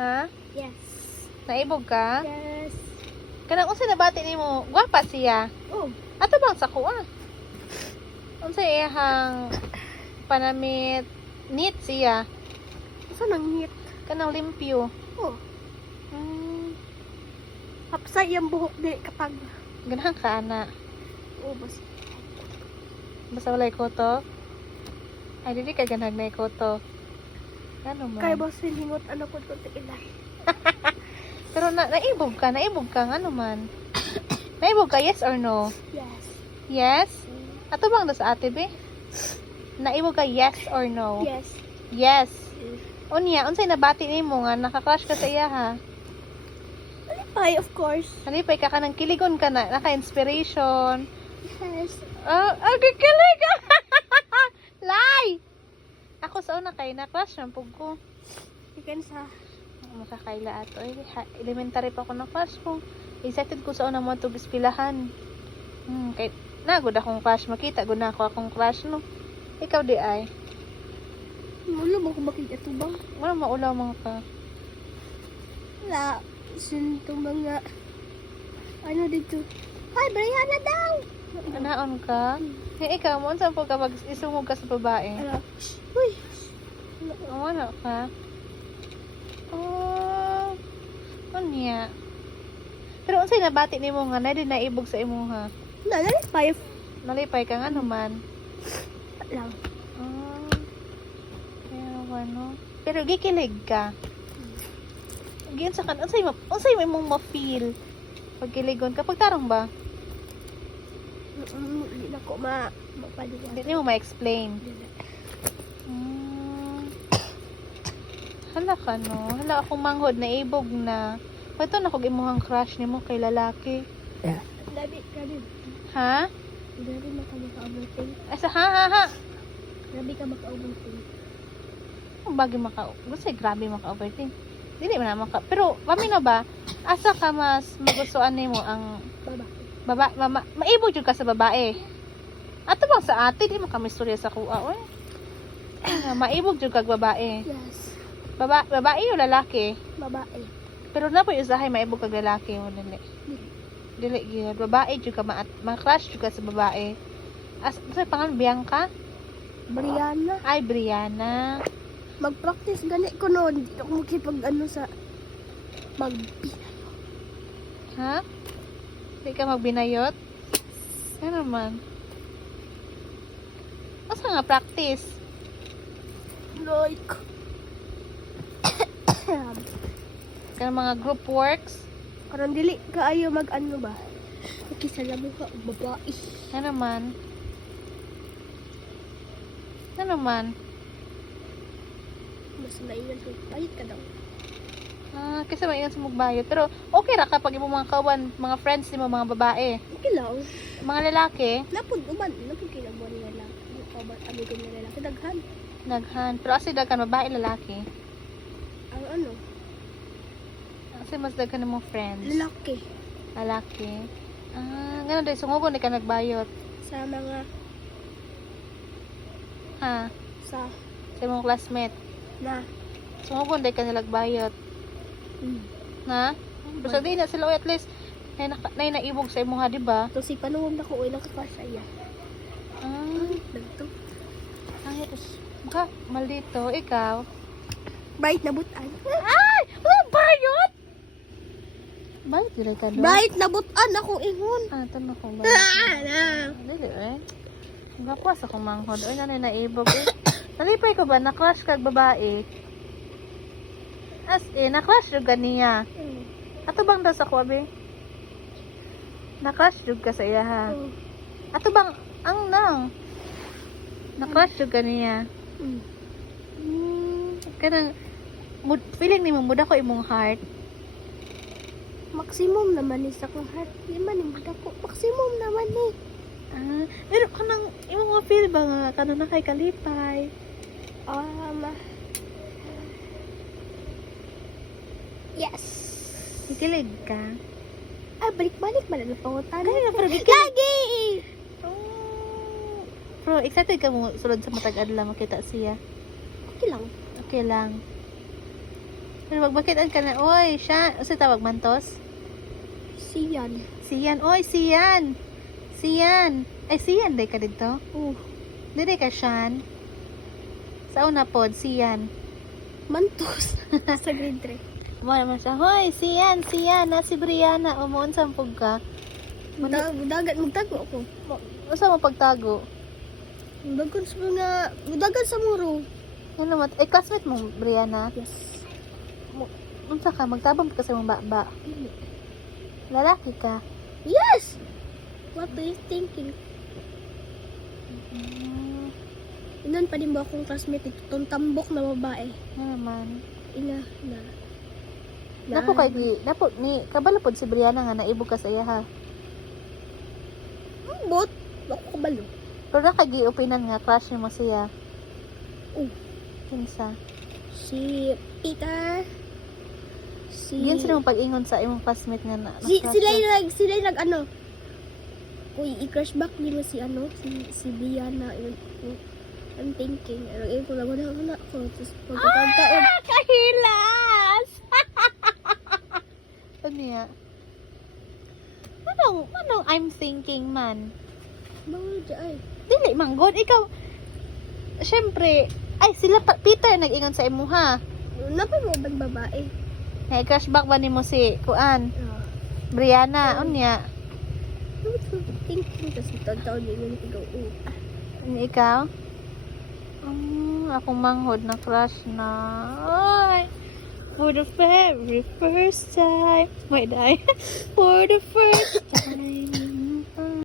Ha? Yes. Naibog ka? Yes. Kanang unsa nabati nimo? Gwapa siya. Oh. Ato bang sako ah? Unsa iyahang panamit neat siya? Saan ang hit? Kanang limpyo. Oh. Hmm, Hapsay yung buhok di kapag... ganahan ka ana. Oh, bas. Basta walay koto. Ay dili ka ganag na koto. Ano man? Kaya ba silingot ano ko ito ilay? Pero naibog ka ano man? Naibog ka yes or no? Yes. Yes? Ato bang na sa ate be? Naibog ka yes or no? Yes. Yes. Unya, unsay nabati nimo nga naka-crush ka sa iya ha? Alipay, of course. Halipay ka kanang kiligon ka na, naka-inspiration. Yes. Kikilig! Lie! Ako sa una kay na-crush man pug ko. Ikan sa... Makakaila ato. Elementary pa ako na-crush ko. Excited ko sa una mo ito bispilahan. Kay nagod akong crush. Makita gud na ako akong crush no. Ikaw di ay. Wala mo ko makita ito ba? Wala maulaw mga ka. Wala. Sinto mga... Ano dito? Hi, Brianna daw! Anaon ka? Ikaw mo unsa po ka pag isungog ka sa babae? Ano? Uy! Wala ka. Oh. Unya. Pero unsay nabati nimo nga na di naibog sa imuha? Nalipay. Nalipay ka nga naman. Lang. Pero ano? Pero gikilig ka. Giyon sa kan unsay mo imong ma-feel pag kiligon kapag tarong ba? Hindi na ko mapaliwan. Hindi mo ma-explain. Hala ka no. Hala akong manghod na ibog na. Pato na kog imuhang crush nimo kay lalaki. Dali, dali. Ha? Dali maka-overthink. Asa ha. Grabe ka maka-overthink. Ang bagi gusto grabe maka-overthink. Dili man na maka. Pero kami na ba? Asa ka mas magustuhan nimo ang maibog jud ka sa babae. Ato bang sa ate di man kami istorya sa kuha oy. Maibog jud kag babae. Yes. Babae o lalaki? Babae. Pero na po usahay maibog kag lalaki mo dili. Dili gyud babae jud ka ma-crush jud ka sa babae. Sa pangalan Bianca? Brianna. Ay Brianna. Mag-practice gani ko noon. Hindi ako makipag ano sa Ha? Di ka magbinayot? Ano naman? Asa nga practice? like Kaya mga group works? karon dili kaayo mag-ano ba? Makisalamu ka og babae. Ano naman? Ano naman? Mas maingan ko payit ka daw. Kasi maingat sa magbayot. Pero okay ra kapag imong mga kawan, mga friends nimo mga babae. Okay lang. Mga lalaki, Napod kinabuan nga lang. Amigo nga lalaki daghan. naghan. Pero asi daghan babae lalaki. Ang ano? Kasi mas daghan mong friends. Lalaki. Lalaki. Ganun din. Sumubon di ka nagbayot. Sa mga Ha? sa Sa imong classmate. na Sumubon di ka nilagbayot. Na? Pero sa di na sila at least nay naibog sa imuha, di ba? to si panuwag na ko oy nakakasa iya. Dagto. Ay, baka maldito. Ikaw? Bright na butan. Ay! Oh, bayot! Bayot dili ka doon? Bright na butan ako ingon. Tanong ko ba? Na. Dili eh. Gapuas ako manghod. Oy, nanay naibog eh. Nalipay ko ba? Na-crush kag babae? As in, na-crush yung ganiya. Ato bang daw sa kuwabe? Na-crush yung ka sa iya ha? Ato bang, ang nang? Na-crush yung ganiya. Kanang, feeling ni mo, muda ko imong heart. Maximum naman ni sa kong heart. Di man ni ko. Maximum naman ni. Pero kanang, imong mga feel ba nga, kanang na kay kalipay? Yes. Kikilig ka? Balik-balik man ang pangutan. Kaya nga, pero Lagi! Pero excited ka mo sulod sa matag adlaw makita siya. Okay lang. Okay lang. Pero magbakitan ka na, oy, siya, sa tawag mantos? Siyan. Siyan, oy, Siyan. Siyan. Ay, Siyan, day ka dito? Dili ka, Shan. Sa una pod, Siyan. Mantos. Sa grade 3. Mo naman siya, hoy, Siyan, na si Brianna, umuon sa mpog ka. Mudagan, magtago ako. Usa mo pagtago? Mudagan sa muro. Ano mo, classmate mo, Brianna? Yes. Unsa ka, magtabang ka sa mong baba. Dili. Lalaki ka. Yes! What are you thinking? Inan pa din ba akong classmate itong tambok na babae? Ano naman? Ina na. Napo kay napo ni kabalo pod si Brianna nga naibog ka sa iya ha. Bot. Ako kabalo. Pero nakagi opinan nga crush mo siya. Kinsa? Si Peter. Diyan sila mong pag-ingon sa imong classmate nga na. Sila yung nag ano. Uy, i-crush back ni mo si ano, si Brianna. I'm thinking, ko lang na ako. Tapos pagkataon. Kahilas! Ano ya? Anong I'm thinking man? Bawal dyan. Dili manggod ikaw. Syempre, ay sila Peter nag-ingon sa imo ha. Napay mo bang babae? May crush back ba nimo si Kuan? Brianna, unya. Thinking kasi taon yun yung ikaw. Ni ikaw? Akong manghod na crush na. Ay, for the very first time. Wait, ay. For the first time.